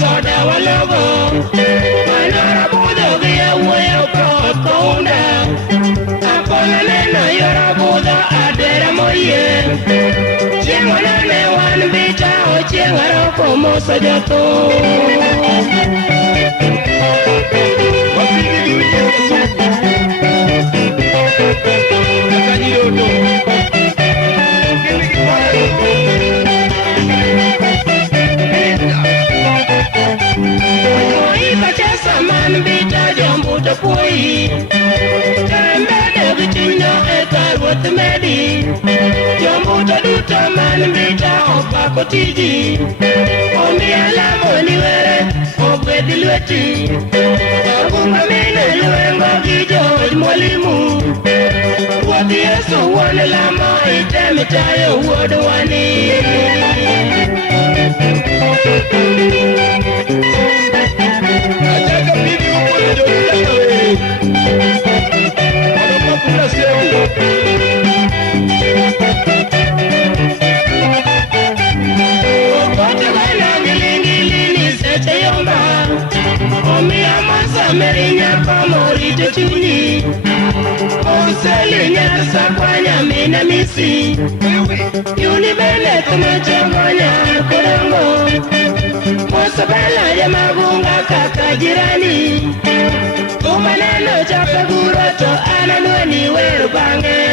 Soda walogo, manara budo gya wayo pro konda. Apona nena yora budo adera moye. Chengwana ne wan bita o chengaro como sajato. Kotiji, oni alamo ni were, obedi lweti. Abunga mene luengo gijo mwalimu. Wadi Yesu wane lama itemi tayo wodwani. Ajaka bibi ukule do kutakawe. Wano makuna sewu. Merinya pamori tetuni Onseli nyarsa kwanya mina misi Yuni bele kumachanganya kurango Mosabela ya magunga kaka jirani Umanano chaka guroto ananweni weru bange